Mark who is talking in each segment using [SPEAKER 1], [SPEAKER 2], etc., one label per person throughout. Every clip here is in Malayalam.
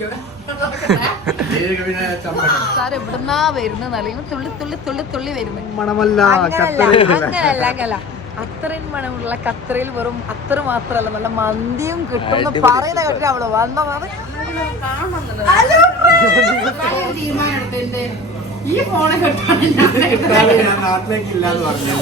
[SPEAKER 1] അടിപൊളിയായിരിക്കും
[SPEAKER 2] സാർ എവിടുന്നാ വരുന്നത് അല്ലെങ്കിൽ തുള്ളി തുള്ളി തുള്ളി തുള്ളി വരുന്നത്
[SPEAKER 3] മണമല്ല
[SPEAKER 2] അങ്ങനല്ല അത്രയും മണമുള്ള കത്രയിൽ വെറും അത്ര മാത്രല്ല നല്ല മന്തിയും കിട്ടും പറയുന്ന കേട്ടിട്ട് അവൾ വന്ന
[SPEAKER 1] ഈ ഫോണ്
[SPEAKER 3] നാട്ടിലേക്ക് ഇല്ലാന്ന് പറഞ്ഞു.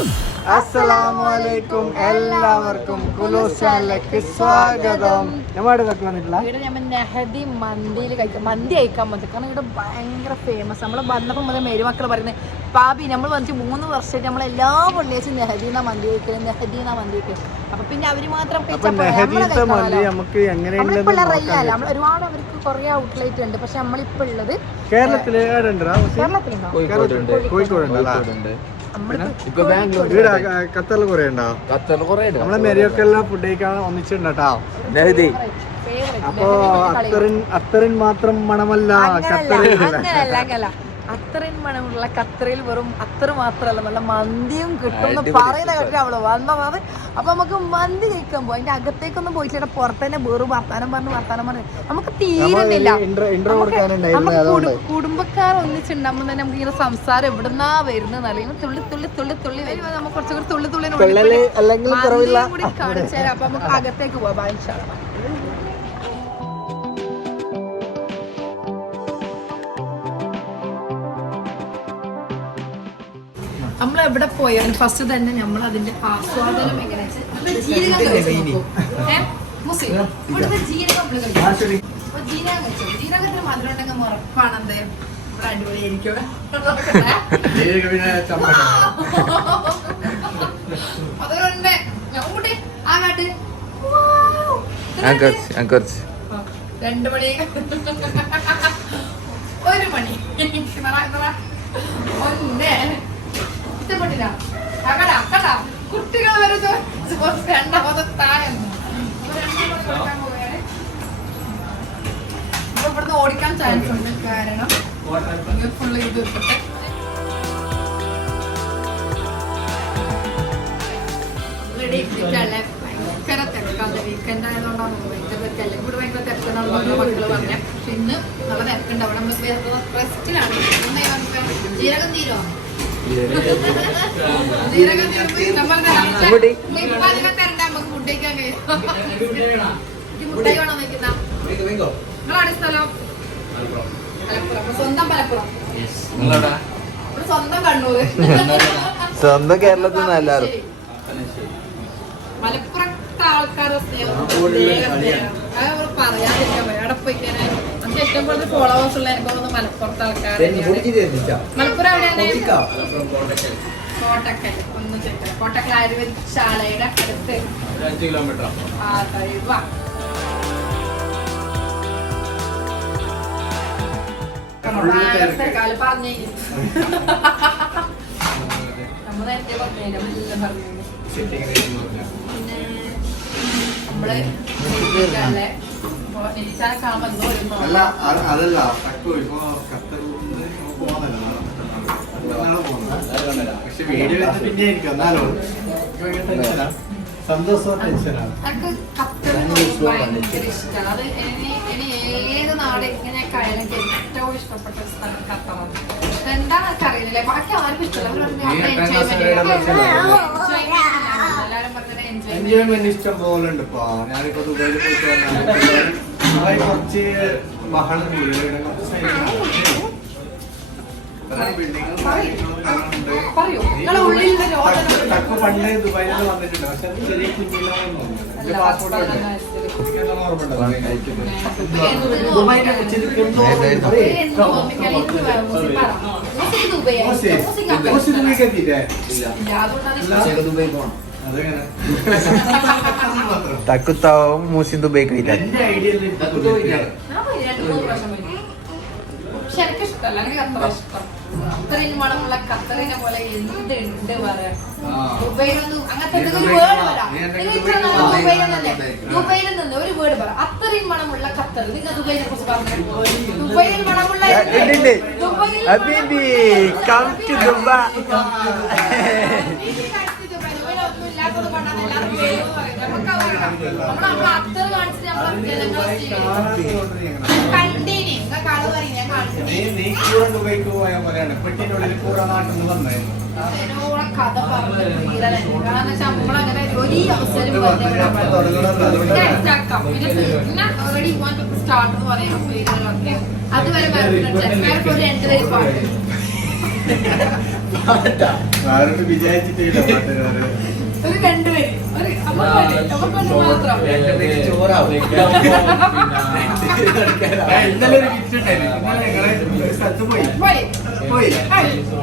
[SPEAKER 3] അസ്സലാമലൈക്കും എല്ലാവർക്കും കുലോശാലേക്ക് സ്വാഗതം. നമ്മുടെ ഇതൊക്കെ വന്നിട്ടില്ല?
[SPEAKER 2] ഇവിടെ നമ്മൾ നെഹദി മന്തിയിൽ കഴിക്കാം. മന്തി കഴിക്കാൻ പറ്റും കാരണം ഇവിടെ ഭയങ്കര ഫേമസ് നമ്മൾ വന്നപ്പോൾ മുതൽ മേരുമക്കൾ പറയുന്നത് പാബി നമ്മൾ വന്നിട്ട് മൂന്ന് വർഷമായിട്ട് നമ്മൾ എല്ലാ വെള്ളിയാഴ്ചയും നെഹദീന മന്തി കഴിക്കുന്നത് നെഹദീന മന്തി കഴിക്കും അപ്പൊ പിന്നെ അവർ മാത്രം
[SPEAKER 3] അപ്പൊ
[SPEAKER 2] കഴിച്ചാൽ പോരെ? നമ്മൾ
[SPEAKER 3] നെഹദീത്തെ മല്ലി നമുക്ക് എങ്ങനെയുണ്ടെന്ന്
[SPEAKER 2] നമ്മളിപ്പോ ഉള്ള
[SPEAKER 3] നോക്കാം
[SPEAKER 2] റയ്യല്ല നമ്മൾ ഒരുപാട് അവർക്ക് കുറെ ഔട്ട്ലെറ്റ് ഉണ്ട്. പക്ഷെ നമ്മളിപ്പോ ഉള്ളത് കേരളത്തിലുണ്ടോ?
[SPEAKER 4] കോഴിക്കോടുണ്ട്.
[SPEAKER 2] നമ്മളിപ്പോ
[SPEAKER 3] ഇവിടെ ഖത്തറിൽ കുറെ ഉണ്ടോ
[SPEAKER 4] ഖത്തറിൽ കുറേ ഉണ്ട്
[SPEAKER 3] നമ്മളെ മെരിയൊക്കെല്ലാം ഫുഡ് കഴിക്കാൻ ഒന്നിച്ചിട്ടുണ്ടോ. അപ്പൊ അത്തറിൻ അത്തറിൻ മാത്രം മണമല്ല
[SPEAKER 2] അങ്ങനല്ല. അത്രയും മണമുള്ള കത്രയിൽ വെറും അത്ര മാത്രമല്ല നല്ല മന്തിയും കിട്ടും പറയുന്ന കേട്ടിട്ട് അവൾ വന്നത് അപ്പൊ നമുക്ക് മന്തി കഴിക്കാൻ പോകും അതിന്റെ അകത്തേക്കൊന്നും പോയിട്ടില്ല. പുറത്ത് തന്നെ വെറും വർത്താനം പറഞ്ഞു വർത്താനം പറഞ്ഞു നമുക്ക് തീരുന്നില്ല. നമുക്ക് കുടുംബക്കാർ ഒന്നിച്ചുണ്ടാകുമ്പോൾ തന്നെ നമുക്ക് ഇങ്ങനെ സംസാരം എവിടുന്നാ വരുന്നത് അല്ലെങ്കിൽ തുള്ളി തുള്ളി തുള്ളി തുള്ളി വരുമ്പോൾ നമുക്ക് കുറച്ചുകൂടി തുള്ളി തുള്ളി. കൂടി കാണിച്ചു തരാം. അപ്പൊ നമുക്ക് അകത്തേക്ക് പോവാം. നമ്മൾ എവിടെ പോയാലും ഫസ്റ്റ് തന്നെ നമ്മൾ അതിന്റെ ആസ്വാദനം എങ്ങനെ? ജീരകം കഴിച്ച് നോക്കൂ. ഏ? മുസി, ഇവിടുത്തെ ജീരകം നമ്മൾ കഴിക്കും. അപ്പൊ ജീരകം കഴിച്ചു ജീരകത്തിന് മധുരം ഉണ്ടെങ്കിൽ ഇവിടെ അടിപൊളിയായിരിക്കും. ആ. കാട്ട്.
[SPEAKER 4] കുറച്ച്
[SPEAKER 2] രണ്ട് മണി. ഒരു മണി. ഒന്ന് ഇഷ്ടപ്പെട്ടില്ല കട അക്കട കുട്ടികൾ വരെ രണ്ടാമത് അപ്പൊ ഇവിടുന്ന് ഓടിക്കാൻ ചാൻസ് ഉണ്ട്. കാരണം ഫുള്ള് ഇത് ഭയങ്കര തിരക്കാണ് വീക്കെൻഡ് ആയതുകൊണ്ടാണ് ഭയങ്കര തിരക്കല്ല ഇവിടെ ഭയങ്കര നമ്മുടെ മക്കൾ പറഞ്ഞത് പക്ഷെ ഇന്ന് നല്ല തിരക്കുണ്ട്. അവിടെ നമ്മൾ റെസ്റ്റിലാണ് ജീരകം തീരോ സ്വന്തം സ്വന്തം
[SPEAKER 4] കേരളത്തിൽ നിന്ന് എല്ലാവരും.
[SPEAKER 2] മലപ്പുറത്തെ ആൾക്കാരുടെ പറയാതിരിക്കാൻ. അവിടെ പോയി നമുക്ക് ഏറ്റവും കൂടുതൽ ഫോളോവേഴ്സ് ഉള്ള എനിക്ക് തോന്നുന്നു മലപ്പുറത്തെ ആൾക്കാർ മലപ്പുറം എവിടെയാണ്? കോട്ടക്കൽ. ഒന്ന് ചെക്ക് കോട്ടക്കൽ ആയുർവേദ ശാലയുടെ അടുത്ത് ആ കഴിവ കാൽ പറഞ്ഞേ. നമ്മൾ നേരത്തെ പറഞ്ഞില്ല എല്ലാം പറഞ്ഞു പിന്നെ നമ്മൾ
[SPEAKER 3] അല്ല. അതല്ല തക്കു ഇപ്പൊ ഖത്തറിൽ നിന്ന് പോകുന്നല്ലോ നാളെ പോകുന്നത്. പക്ഷെ വീഡിയോ വെച്ച് പിന്നെ എനിക്ക് എന്നാലും? സന്തോഷവും ടെൻഷനാണ്
[SPEAKER 2] എനിക്ക് ഖത്തറിൽ ഭയങ്കര ഇഷ്ടമാണ്. അത് ഇനി ഏത് നാട് എങ്ങനെ ആയാലും എനിക്ക് ഏറ്റവും ഇഷ്ടപ്പെട്ട സ്ഥലം ഖത്തറാണ് എന്താണെന്ന് അറിയില്ല. ബാക്കി ആർക്കും ഇഷ്ടമല്ല.
[SPEAKER 3] എൻജോയ്മെന്റ് ഇഷ്ടം പോലെ ഉണ്ട് ഇപ്പൊ ഞാനിപ്പോ ദുബൈയിൽ പോയിട്ട് കുറച്ച് ബഹളം പണ്ട് ദുബായിൽ വന്നിട്ടുണ്ട്. പക്ഷെ അത് ചെറിയ കുഞ്ഞിലാണെന്ന് തോന്നുന്നു എന്റെ പാസ്പോർട്ട് ഉണ്ട് എനിക്കെന്താ ഓർമ്മയുണ്ടോ. ദുബായിനെ എന്തോ.
[SPEAKER 4] തക്കുത്താവും.
[SPEAKER 3] തക്കു ദുബായിക്കാണ്.
[SPEAKER 2] പക്ഷെ എനിക്ക് ഇഷ്ടമല്ല. എനിക്ക് അത്ര ഇഷ്ടം. അത്രയും മണമുള്ള കത്തറിനെ പോലെ എന്തുണ്ട് പറയാ.
[SPEAKER 3] ആ.
[SPEAKER 2] ദുബൈയിലൊന്നും അങ്ങനത്തെ
[SPEAKER 3] നീ
[SPEAKER 2] ഒരു
[SPEAKER 3] ദുബൈയിൽ
[SPEAKER 2] വേർഡ്. പറ.
[SPEAKER 3] എന്തെങ്കിലും
[SPEAKER 2] നിങ്ങൾ ഇത്ര നാൾ
[SPEAKER 3] ദുബൈയിൽ.
[SPEAKER 2] നിന്നല്ലേ
[SPEAKER 3] ദുബൈയിൽ.
[SPEAKER 2] നിന്ന് ഒരു വേർഡ് പറ. അത്രയും മണമുള്ള ഖത്തർ നിങ്ങൾ ദുബൈനെ കുറിച്ച് പറഞ്ഞു ദുബൈയിൽ മണമുള്ള
[SPEAKER 4] ഉണ്ട്, ഉണ്ട്.
[SPEAKER 2] ദുബൈയിൽ
[SPEAKER 3] നീ കൂടെ ദുബൈക്ക് പോയ പോലെയാണ് പെട്ടിനുള്ളിൽ കൂടെ നാട്ടിൽ നിന്ന് വന്നായിരുന്നു
[SPEAKER 2] കഥ പറഞ്ഞ്. കാരണം വെച്ചാ നമ്മളങ്ങനെ ഒരു അവസരം പിന്നെ want to start എന്ന് പറയുന്ന പേരുകളൊക്കെ. അതുവരെ ഒരു രണ്ട് വരി പാട്ട്.
[SPEAKER 3] വിചാരിച്ചിട്ടില്ല പാട്ടുകാര്
[SPEAKER 2] ഒരു രണ്ട് വരി. ഒരു അമ്മ വേണ്ടി, നമുക്ക് വേണ്ടി. മാത്രം.
[SPEAKER 3] ഇന്നലെ ഒരു വിറ്റ് ഉണ്ടായിരുന്നു ഇന്നലെ ഞങ്ങൾ ഒരു സ്ഥലത്ത് പോയി.
[SPEAKER 2] പോയി.
[SPEAKER 3] പോയി.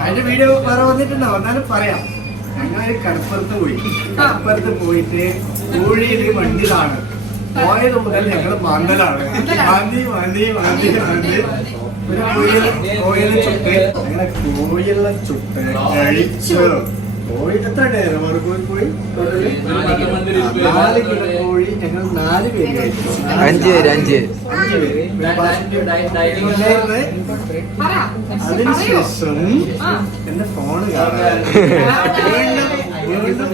[SPEAKER 3] അതിന്റെ വീഡിയോ വേറെ വന്നിട്ടുണ്ടോ. എന്നാലും പറയാം. ഞങ്ങൾ കടപ്പുറത്ത് പോയി. കടപ്പുറത്ത് പോയിട്ട് കോഴിയിൽ വണ്ടിയിലാണ്. പോയത് മുതൽ ഞങ്ങൾ മാന്തലാണ്. മാന്തി മാന്തി മാന്തി മാന്തി. ഒരു കോഴിയിൽ കോയിലെ ചുട്ട്. ഞങ്ങളെ കോഴിയുള്ള ചുട്ട് കഴിച്ചു. കോഴി എത്ര ഉണ്ടായിരുന്നു മറുപടി പോയി ടോട്ടൽ? ആ, നാല് കിലോ കോഴി. ഞങ്ങൾ നാല് പേര് കഴിച്ചു
[SPEAKER 4] അഞ്ച് പേര് അഞ്ച്.
[SPEAKER 3] അതിനുശേഷം. എന്റെ ഫോണ് കാണാൻ. വീണ്ടും വീണ്ടും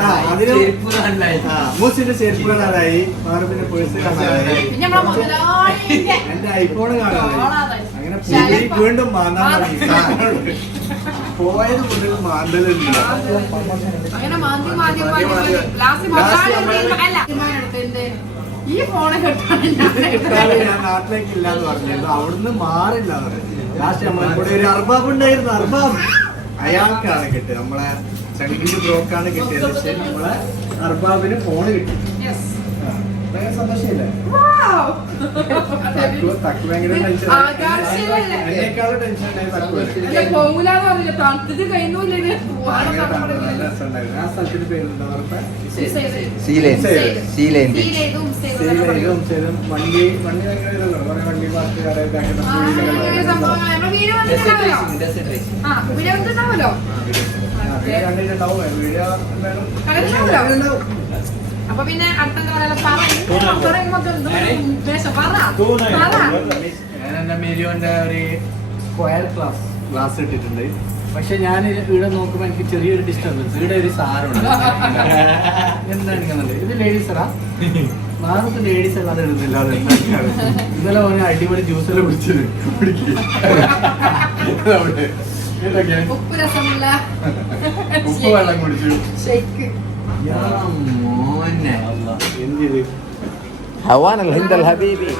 [SPEAKER 3] ആ അതിന് ആ മൂസിന്റെ ചെരുപ്പ് കാണാതായി മാറുപിന്റെ പേഴ്സ് കാണാതായി എന്റെ ഐഫോൺ കാണാതായി. അങ്ങനെ വീണ്ടും തുടങ്ങി. പോയത് മുതൽ മാന്തലുണ്ട്?
[SPEAKER 2] ഈ ഫോണ്
[SPEAKER 3] ഞാൻ നാട്ടിലേക്ക് ഇല്ലാന്ന് പറഞ്ഞിരുന്നു. അവിടുന്ന് മാറില്ല എന്ന് ലാസ്റ്റ് നമ്മളെ കൂടെ ഒരു അർബാബ് ഉണ്ടായിരുന്നു അർബാബ്. അയാൾക്കാണ് കിട്ടിയത്. നമ്മളെ ചങ്കിന്റെ ബ്രോക്കാണ് കിട്ടിയത്. പക്ഷെ നമ്മളെ അർബാബിന് ഫോണ് കിട്ടി. സന്തോഷമില്ലേ.
[SPEAKER 2] പോകൂലാന്ന് പറഞ്ഞില്ല. തണുത്തിട്ട് കഴിഞ്ഞൂല്ലേ
[SPEAKER 3] വണ്ടി വണ്ടി വണ്ടി പാർക്ക്
[SPEAKER 2] വീഡിയോ വീഡിയോ അപ്പൊ പിന്നെ അടുത്ത കാലം പറ.
[SPEAKER 3] ഞാൻ എന്റെ മേരിയോന്റെ ഒരു സ്ക്വയർ ക്ലാസ് ഗ്ലാസ് ഇട്ടിട്ടുണ്ട്. പക്ഷെ ഞാൻ ഇവിടെ നോക്കുമ്പോൾ എനിക്ക് ചെറിയൊരു ഡിസ്റ്റർബൻസ് ഇവിടെ ഒരു സാറുണ്ട്. എന്താണ് ഇങ്ങനെ ഇത് ലേഡീസറാ നാളത്തെ ലേഡീസ് അല്ലാതെ എന്താണ്? ഇന്നലെ ഓനെ അടിപൊളി കുടിച്ചത്. എന്തൊക്കെയാണ്?
[SPEAKER 2] ഉപ്പ് രസമുള്ള
[SPEAKER 3] ഉപ്പ് വെള്ളം കുടിച്ചു.
[SPEAKER 4] ഹിന്ദ് അൽ ഹബീബി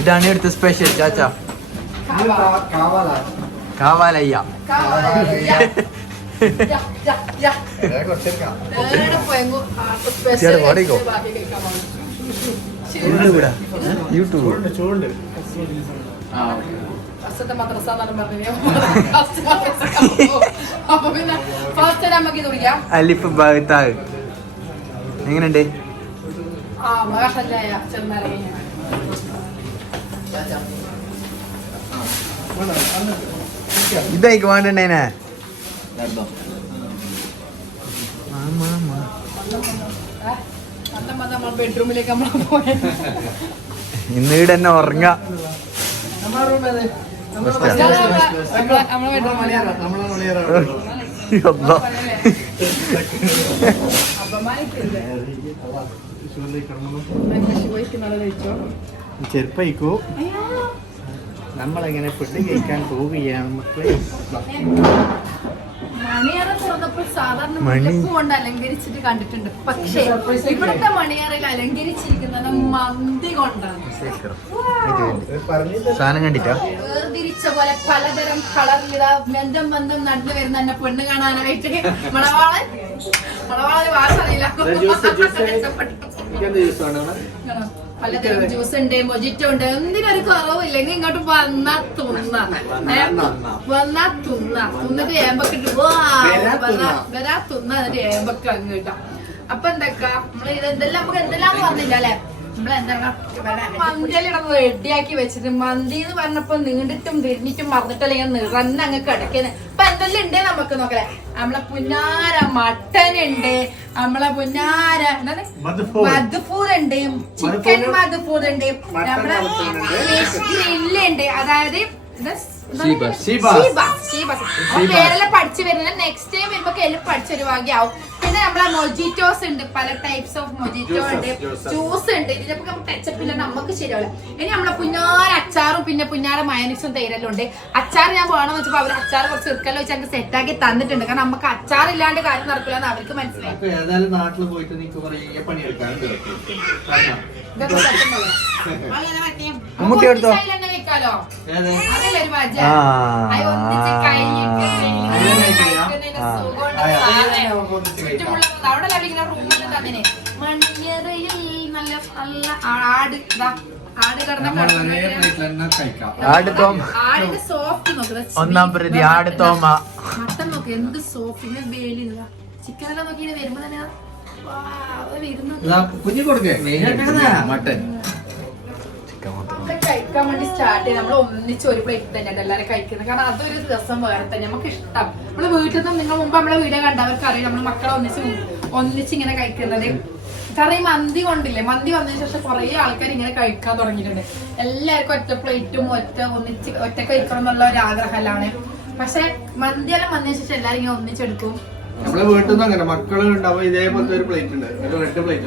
[SPEAKER 4] ഇതാണ് ഇവിടുത്തെ സ്പെഷ്യൽ ചാച്ച. കാവാലയ്യ.
[SPEAKER 3] കുറച്ചെടുക്കാം
[SPEAKER 4] ചേട്ടാ,
[SPEAKER 2] യൂട്യൂബ്
[SPEAKER 3] ചൂടുണ്ട്
[SPEAKER 2] മദ്രസ എന്നാണ് പറഞ്ഞത്
[SPEAKER 4] അലിഫ് ഭാഗത്താവ് എങ്ങനെയുണ്ട് ഇതായിക്ക് വേണ്ടേനെ
[SPEAKER 2] ബെഡ്റൂമിലേക്ക് നമ്മൾ പോയത്
[SPEAKER 4] ഇന്ന് ഇവിടെ തന്നെ ഉറങ്ങ.
[SPEAKER 3] ചെരുപ്പയിക്കോ നമ്മളെങ്ങനെ ഫുഡ് കഴിക്കാൻ പോവുകയാണ് മക്കളെ?
[SPEAKER 2] മണിയറ തുറന്നപ്പോൾ സാധാരണ അലങ്കരിച്ചിട്ട് കണ്ടിട്ടുണ്ട്. പക്ഷേ ഇവിടുത്തെ മണിയറയിൽ അലങ്കരിച്ചിരിക്കുന്നത് മന്തി കൊണ്ടാണ്.
[SPEAKER 4] സാധനം കണ്ടിട്ടാ?
[SPEAKER 2] വേർതിരിച്ച പോലെ പലതരം കളറിൽ ഇതാ ബന്ധം ബന്ധം നടന്നു വരുന്ന എന്നെ പെണ്ണ് കാണാനായിട്ട്. മണവാളൻ? വാസനയില്ല. പലതരം ജ്യൂസ് ഉണ്ട് മൊജിറ്റോ ഉണ്ട്. എന്തിനൊരു കുറവില്ലെങ്കിൽ ഇങ്ങോട്ട് വന്നാ തുന്ന. വന്നാ തുന്ന. തുന്നിട്ട് ഏമ്പക്കിട്ട് വാ,
[SPEAKER 3] വരാ തുന്ന.
[SPEAKER 2] അതിന്റെ തുന്ന. അങ്ങ് കിട്ടാം അപ്പൊ എന്തൊക്കെ? നമ്മൾ ഇതെന്തെല്ലാം നമുക്ക് എന്തെല്ലാം പറഞ്ഞില്ല അല്ലെ? മന്തിയിലിടന്ന് റെഡിയാക്കി വെച്ചിട്ട് മന്തി എന്ന് പറഞ്ഞപ്പോ നീണ്ടിട്ടും തിരിഞ്ഞിട്ടും മറന്നിട്ടല്ല ഞാൻ നിറന്ന് അങ്ങ് കിടക്കുന്നത് അപ്പൊ എന്തെല്ലാം ഉണ്ട് നമുക്ക് നോക്കലേ? നമ്മളെ പുന്നാര മട്ടൻ ഉണ്ട് നമ്മളെ പുന്നാര മധുപൂർ. ഉണ്ട് ചിക്കൻ മധുഫൂർ ഉണ്ട്
[SPEAKER 3] നമ്മളെ
[SPEAKER 2] നമ്മുടെ
[SPEAKER 3] ഉണ്ട്.
[SPEAKER 2] ഫിഷ് ഗ്രില്ല് ഉണ്ട് അതായത് പേരെല്ലാം പഠിച്ചു വരുന്നത്. നെക്സ്റ്റ് ടൈം വരുമ്പോ എല്ലാം പഠിച്ചൊരു ഭാഗ്യാവും പിന്നെ നമ്മളെ മൊജിറ്റോസ് ഉണ്ട് പല ടൈപ്സ് ഓഫ് മൊജിറ്റോ ഉണ്ട്. ജ്യൂസ് ഉണ്ട്. ഇതിനൊക്കെ നമുക്ക് ടച്ചപ്പ് ഇല്ല നമുക്ക് ശരിയാവില്ല. ഇനി നമ്മളെ പുന്നാര അച്ചാറും പിന്നെ പുന്നാര മയനിക്സും തൈരെല്ലാം ഉണ്ട്. അച്ചാർ ഞാൻ വേണമെന്ന് വെച്ചപ്പോ അവർ അച്ചാർ കുറച്ച് ഇറുക്കല്ലോ വെച്ച് ഞങ്ങൾക്ക് സെറ്റാക്കി തന്നിട്ടുണ്ട്. കാരണം നമുക്ക് അച്ചാർ ഇല്ലാണ്ട് കാര്യം നടക്കില്ല എന്ന് അവർക്ക് മനസ്സിലായി.
[SPEAKER 1] ഏതായാലും നാട്ടിൽ പോയിട്ട്
[SPEAKER 2] വെക്കാലോ? അതല്ലേ ഒരു കഴിഞ്ഞിട്ട് ചുറ്റുമുള്ള അവിടെ ലഭിക്കുന്ന നല്ല നല്ല ആട് ഇതാ
[SPEAKER 4] ഒന്നാം പ്രതി ആട് തോമ.
[SPEAKER 2] മട്ടൻ നോക്ക് എന്ത് സോഫ്റ്റ് വേലി ചിക്കൻ എല്ലാം നോക്കി വരുമ്പോ തന്നെ വാ, ഒരു മാത്രം കഴിക്കാൻ വേണ്ടി സ്റ്റാർട്ട് ചെയ്ത് നമ്മൾ ഒന്നിച്ച് ഒരു പ്ലേറ്റ് തന്നെയാണ് എല്ലാവരും കഴിക്കുന്നത്. കാരണം അതൊരു ദിവസം വേറെ തന്നെ. നമുക്ക് ഇഷ്ടം. നമ്മൾ വീട്ടിൽ നിന്നും നിങ്ങൾ മുമ്പ് നമ്മളെ വീഡിയോ കണ്ടവർക്ക് അറിയാം. നമ്മൾ മക്കളെ ഒന്നിച്ച് ഒന്നിച്ച് ഇങ്ങനെ കഴിക്കുന്നത്. കാരണം ഈ മന്തി കൊണ്ടില്ലേ? മന്തി വന്നതിന് ശേഷം കുറെ ആൾക്കാർ ഇങ്ങനെ കഴിക്കാൻ തുടങ്ങിയിട്ടുണ്ട്. എല്ലാവർക്കും ഒറ്റ പ്ലേറ്റും ഒറ്റ ഒന്നിച്ച് ഒറ്റ കഴിക്കണം എന്നുള്ള ഒരു ആഗ്രഹമല്ലാണ്. പക്ഷെ മന്തിയെല്ലാം വന്നതിന് ശേഷം എല്ലാവരും ഇങ്ങനെ ഒന്നിച്ചെടുക്കും
[SPEAKER 1] നമ്മളെ വീട്ടിൽ നിന്ന് അങ്ങനെ. മക്കൾ ഉണ്ടാവും ഇതേപോലത്തെ ഒരു പ്ലേറ്റ് ഉണ്ട്. ഒരു റെഡ് പ്ലേറ്റ്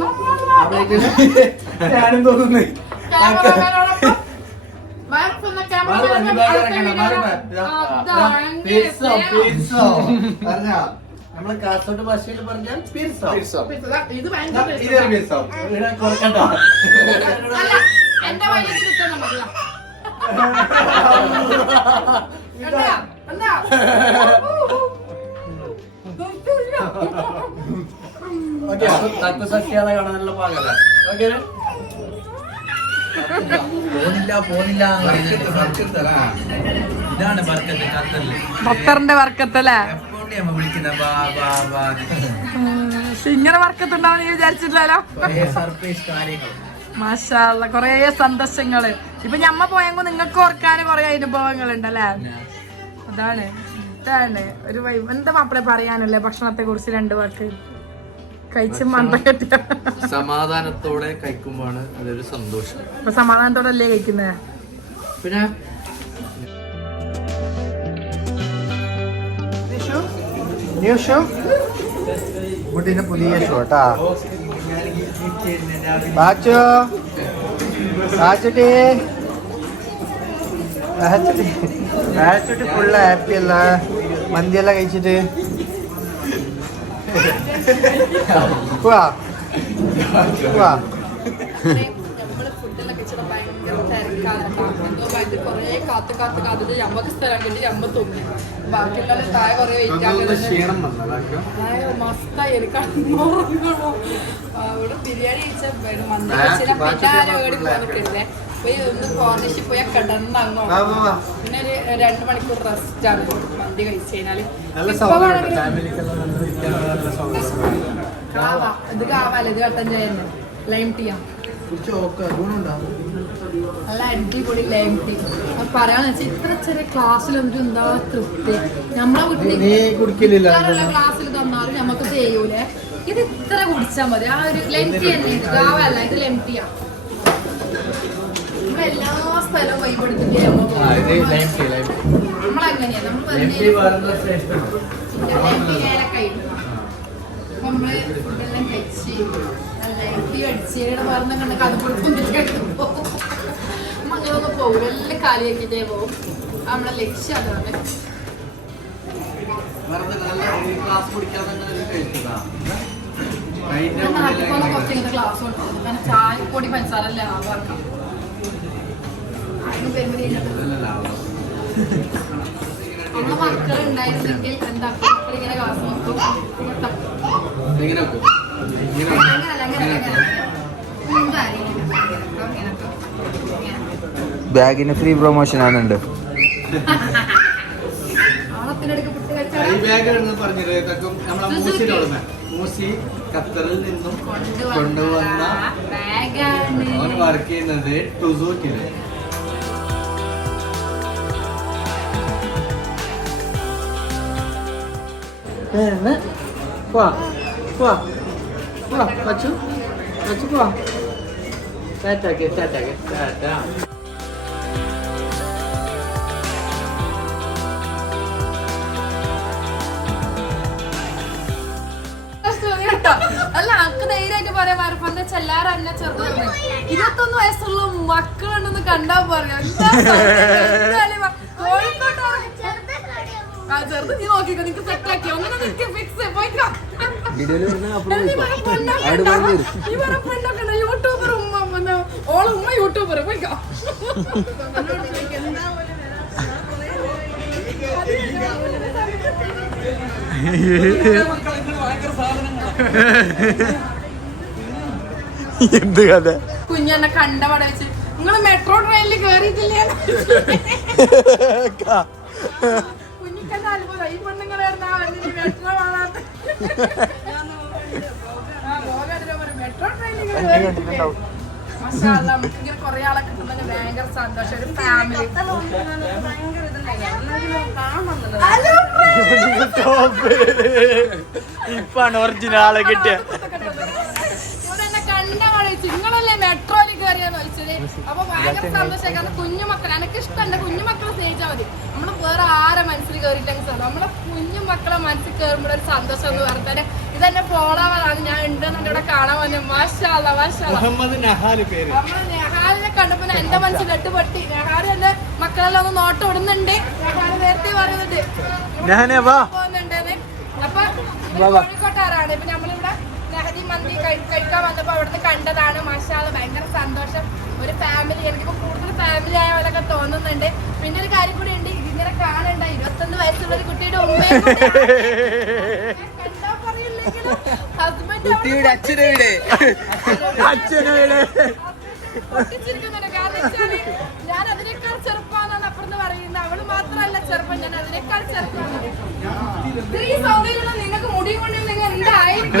[SPEAKER 3] ഞാനും തോന്നുന്നു.
[SPEAKER 1] നമ്മളെ കാസർഗോഡ് ഭാഷയിൽ പറഞ്ഞാൽ പിർസോ.
[SPEAKER 2] ഇത് ഭയങ്കര
[SPEAKER 1] പിർസോ. ഇവിടെ കൊടുക്കണ്ട
[SPEAKER 2] അല്ല, എന്റെ വയലിൽ കിട്ടുന്ന മതിയാ. എന്താ? എന്താ?
[SPEAKER 1] തക്കു കാണാനുള്ള ഓക്കെ.
[SPEAKER 5] എന്ന് പറയുന്നത് ഇതാണ്
[SPEAKER 2] ഭക്തറിന്റെ വർക്കത്തല്ലേ ഇങ്ങനെ വർക്കത്തുണ്ടാവും നീ വിചാരിച്ചില്ലല്ലോ
[SPEAKER 5] കുറേ സർപ്രൈസ് കാര്യങ്ങൾ
[SPEAKER 2] മാഷാള്ള കൊറേ സന്തോഷങ്ങൾ. ഇപ്പൊ ഞമ്മ പോയെങ്കിൽ നിങ്ങൾക്ക് ഓർക്കാൻ കൊറേ അനുഭവങ്ങൾ ഉണ്ടല്ലേ അതാണ് ഇതാണ്. ഒരു എന്താ മാപ്പിളെ പറയാനല്ലേ ഭക്ഷണത്തെ കുറിച്ച് രണ്ടു വാക്ക്. കഴിച്ച് കെട്ടിയ
[SPEAKER 1] സമാധാനത്തോടെ കഴിക്കുമ്പോഴാണ് അതൊരു സന്തോഷം.
[SPEAKER 2] സമാധാനത്തോടെ അല്ലേ കഴിക്കുന്നത്
[SPEAKER 1] പിന്നെ?
[SPEAKER 3] ന്യൂ ഷോ കുട്ടീന്റെ പുതിയ ഷോ കേട്ടാ. ബാച്ചു. ബാച്ചുട്ടി. ബാച്ചുട്ടി. ബാച്ചുട്ടി ഫുള്ള് ഹാപ്പി അല്ല? മന്തിയെല്ലാം കഴിച്ചിട്ട് പോവാ പോവാ
[SPEAKER 2] നമ്മൾ ഫുഡെല്ലാം കഴിച്ചിട്ട് ഭയങ്കര തിരക്കാണ് എന്തോ ഭയങ്കര കൊറേ കാത്ത് കാത്ത് കാത്തിട്ട് ഞമ്മക്ക് സ്ഥലം കിട്ടി ഞമ്മ തിന്നു ബാക്കിയുള്ള താഴെ കൊറേ വെയിറ്റ് ആക്കുന്നത്
[SPEAKER 1] ക്ഷീണം വന്നതാ
[SPEAKER 2] മസ്തായി എനിക്ക് കണ്ണുറങ്ങണോ അവിടെ ബിരിയാണി കഴിച്ചാൽ പിന്നെ പോന്നിട്ടില്ലേ പോയി ഒന്ന് കോർണിഷിൽ പോയാൽ കിടന്നങ്ങോ. പിന്നെ ഒരു രണ്ട് മണിക്കൂർ റെസ്റ്റ് ആണ്. മന്തി കഴിച്ചു കഴിഞ്ഞാൽ
[SPEAKER 1] നല്ല
[SPEAKER 2] കാവ. ഇത് കാവല്ല? ഇത് കട്ടൻ ലൈം ടീയാ അടിപൊളി ലൈം ടീ പറയാന്ന് വെച്ചാൽ ഇത്ര ചെറിയ ക്ലാസ്സിൽ വന്നിട്ട് എന്താ തൃപ്തി? നമ്മളെ വീട്ടിൽ ക്ലാസ്സിൽ തന്നാലും നമുക്ക് ചെയ്യൂലേ? ഇത് ഇത്ര കുടിച്ചാൽ മതി. ആ ഒരു ലൈം ടീ തന്നെ ഇത് ഇത് ലൈം നമ്മൾ എല്ലാ സ്ഥലവും വൈപ്പെടുത്തിട്ട് നമ്മളങ്ങനെയാ? നമ്മൾ നമ്മൾ കഴിച്ച് പറഞ്ഞ നമ്മൾ അങ്ങനൊന്നും പോകും എല്ലാം കാലിയാക്കിട്ടേ പോകും. നമ്മളെ ലക്ഷ്യം അതാണ്.
[SPEAKER 1] ക്ലാസ്
[SPEAKER 2] കൊടുക്കും. കാരണം ചായപ്പൊടി പഞ്ചസാര ലാഭമാക്കാം അതിന് വരുമ്പോൾ നമ്മളെ മക്കൾ ഉണ്ടായിരുന്നെങ്കിൽ ഇങ്ങനെ ക്ലാസ് നോക്കും. ഇങ്ങനെ.
[SPEAKER 4] ബാഗിന് ഫ്രീ പ്രൊമോഷൻ ആണുണ്ട്
[SPEAKER 1] ഈ ബാഗ് നമ്മളെ മൂസി ഖത്തറിൽ നിന്നും കൊണ്ടുവന്ന വർക്ക് ചെയ്യുന്നത് ടുസൂക്കിൽ വാ വാ. വാ വച്ചു. വച്ചു വാ. ടാറ്റാക്ക് ടാറ്റാക്ക് ടാറ്റാ
[SPEAKER 2] അല്ല അക്ക് ധൈര്യമായിട്ട് പറയാൻ വരപ്പോ എന്താ വെച്ചാ എല്ലാരും എന്നെ ഇരുപത്തൊന്ന് വയസ്സുള്ള മക്കളുണ്ടെന്ന് കണ്ടാ പറയാ എന്താ ചെറുത് നീ നോക്കിക്കോ നിനക്ക് സെറ്റ് ആക്കി. അങ്ങനെ നിനക്ക് ഫിക്സ് പോയിക്കോ പെണ്ണൊക്കെ? യൂട്യൂബർ ഉമ്മ വന്ന് ഓൾ ഉമ്മ യൂട്യൂബർ പോയിക്കോ
[SPEAKER 4] എന്ത് കഥ?
[SPEAKER 2] കുഞ്ഞെന്നെ കണ്ട പട വെച്ച്. നിങ്ങൾ മെട്രോ ട്രെയിനിൽ കേറിയിട്ടില്ലേ?
[SPEAKER 4] ഇപ്പാണ് ഒറിജിനൽ ആളെ കിട്ടിയ
[SPEAKER 2] ഇവിടെ എന്നെ കണ്ട കളിച്ചു നിങ്ങളല്ലേ മെട്രോയിൽ ചോദിച്ചത് അപ്പൊ ഭയങ്കര സന്തോഷമായി കാരണം കുഞ്ഞു മക്കൾ എനിക്ക് ഇഷ്ടമുണ്ട് കുഞ്ഞു മക്കളെ സ്നേഹിച്ചാൽ മതി. നമ്മൾ വേറെ ആരെ മനസ്സിൽ കയറിയിട്ടെങ്കിൽ സാർ നമ്മളെ കുഞ്ഞു മക്കളെ മനസ്സിൽ കയറുമ്പോൾ ഒരു സന്തോഷം എന്ന് പറഞ്ഞാൽ ഇതെന്നെ ഫോളോ ആവാനാണ്. ഞാൻ ഉണ്ട് എന്നെ ഇവിടെ കാണാൻ വന്നത് മാഷാല്ല മാഷാല്ല
[SPEAKER 1] മുഹമ്മദ് നഹാൽ പേര്.
[SPEAKER 2] നമ്മൾ നെഹാലിനെ കണ്ടപ്പോ എന്റെ മനസ്സ് കെട്ടുപൊട്ടി. നെഹാൽ എന്റെ മക്കളെല്ലാം ഒന്ന് നോട്ടം ഇടുന്നുണ്ട്. നെഹാൽ നേരത്തെ പറയുന്നുണ്ട്.
[SPEAKER 4] നെഹാനെ വാ.
[SPEAKER 2] പോകുന്നുണ്ടെന്ന്. അപ്പൊ. കോഴിക്കോട്ടാറാണ് ഇപ്പൊ നമ്മളിവിടെ നെഹദി മന്തി കഴി- കഴിക്കാൻ വന്നപ്പോ അവിടുന്ന് കണ്ടതാണ്. മാഷാല ഭയങ്കര സന്തോഷം. ഒരു ഫാമിലി എനിക്കിപ്പോ കൂടുതൽ ഫാമിലി ആയ പോലൊക്കെ തോന്നുന്നുണ്ട്. പിന്നെ ഒരു കാര്യം കൂടി ഉണ്ട് ഇതിങ്ങനെ കാണണ്ട ഇരുപത്തൊന്ന് വയസ്സുള്ള ഒരു കുട്ടിയുടെ
[SPEAKER 4] അച്ഛനെവിടെ അച്ഛനെവിടെ
[SPEAKER 2] പൊട്ടിച്ചിരിക്കുന്നുണ്ട്. കാരണം വെച്ചാൽ ഞാൻ അതിനേക്കാൾ ചെറുപ്പാന്നാണ് അപ്പുറത്ത് പറയുന്നത്. അവൾ മാത്രമല്ല ചെറുപ്പം ഞാൻ അതിനേക്കാൾ ചെറുപ്പമാണ്. ഈ സൗകര്യമുള്ള നിങ്ങൾക്ക് മുടി കൊണ്ട് നിങ്ങൾ എന്തായിരിക്കും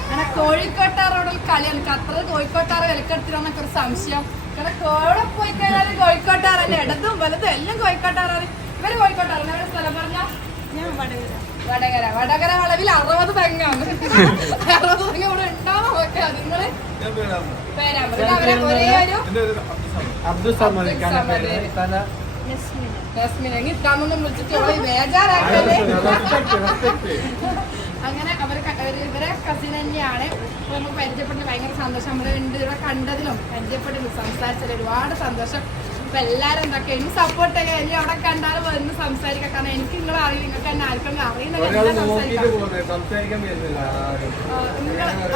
[SPEAKER 2] അങ്ങനെ കോഴിക്കോട്ടാറോടെ കളിയാണ് ഖത്തർ കോഴിക്കോട്ടാറ് വിലക്കെടുത്തിരുന്നൊക്കെ ഒരു സംശയം. കോഴെ പോയി കഴിഞ്ഞാൽ കോഴിക്കോട്ടാറല്ലേ ഇടതും വലതും എല്ലാം കോഴിക്കോട്ടാറാണ് ഇവർ കോഴിക്കോട്ടാറാണ് എവിടെ സ്ഥലം പറഞ്ഞ? വടകര. വടകര. വളവിൽ അറുപത് തെങ്ങാണ്. അറുപത് തെങ്ങ് ഇവിടെ ഉണ്ടാവും. നോക്കാം നിങ്ങൾ വിളിച്ചിട്ട് ബേജാറാക്കല്ലേ? ഇവരെ കസിൻ തന്നെയാണ്. അപ്പോൾ നമുക്ക് പരിചയപ്പെടുന്ന ഭയങ്കര സന്തോഷം. നമ്മൾ ഉണ്ട് ഇവിടെ കണ്ടതിലും പരിചയപ്പെട്ടതിലും സംസാരിച്ചതിലും ഒരുപാട് സന്തോഷം. അപ്പം എല്ലാവരും എന്തൊക്കെ എനിക്ക് സപ്പോർട്ട് ചെയ്യാൻ ഇനി അവിടെ കണ്ടാലും വന്ന് സംസാരിക്കാം. കാരണം എനിക്ക് നിങ്ങളെ അറിയില്ല. നിങ്ങൾക്ക് തന്നെ ആർക്കും അറിയുന്നില്ല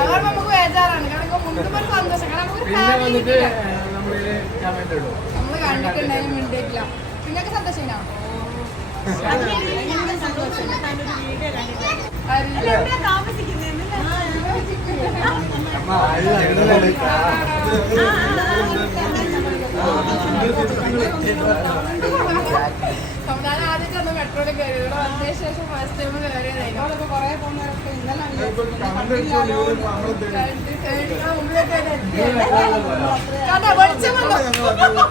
[SPEAKER 2] അതാണ് നമുക്ക് ബേജാറാണ്. കാരണം മുൻപ് ഒരു സന്തോഷം. കാരണം നമുക്ക്
[SPEAKER 1] ഇടും.
[SPEAKER 2] കണ്ടിട്ടുണ്ടായാലും മിണ്ടിയിട്ടില്ല. നിങ്ങൾക്ക് സന്തോഷം ഞാൻ ആദ്യത്തെ ഒന്ന് മെട്രോയിൽ കയറി ഇവിടെ വന്നതിന് ശേഷം ഫസ്റ്റ് ടൈം കയറിയതായിരുന്നു കുറെ പോകുന്നവരൊക്കെ ഇന്നലെ വെളിച്ചം വന്നു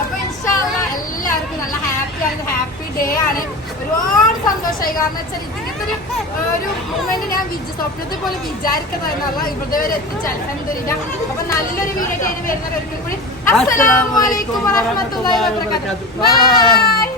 [SPEAKER 2] അപ്പൊ ഇൻഷാല്ല എല്ലാവർക്കും നല്ല ഹാപ്പി ആണ് ഹാപ്പി ഡേ ആണ്. ഒരുപാട് സന്തോഷമായി കാരണം വെച്ചാൽ ഇതിനകത്ത് ഒരു ഒരു മൂമെന്റ് ഞാൻ വിജ സ്വപ്നത്തിൽ പോലെ വിചാരിക്കുന്നതായിരുന്നല്ല. ഇവിടെ വരെ എത്തിച്ചാൽ. അലഹമില്ല അപ്പൊ നല്ലൊരു വീഡിയോ ആയിട്ട് വരുന്നവർക്ക് കൂടി. അസ്സലാമു അലൈക്കും വറഹ്മത്തുള്ളാഹി വബറകാതുഹു. ബൈ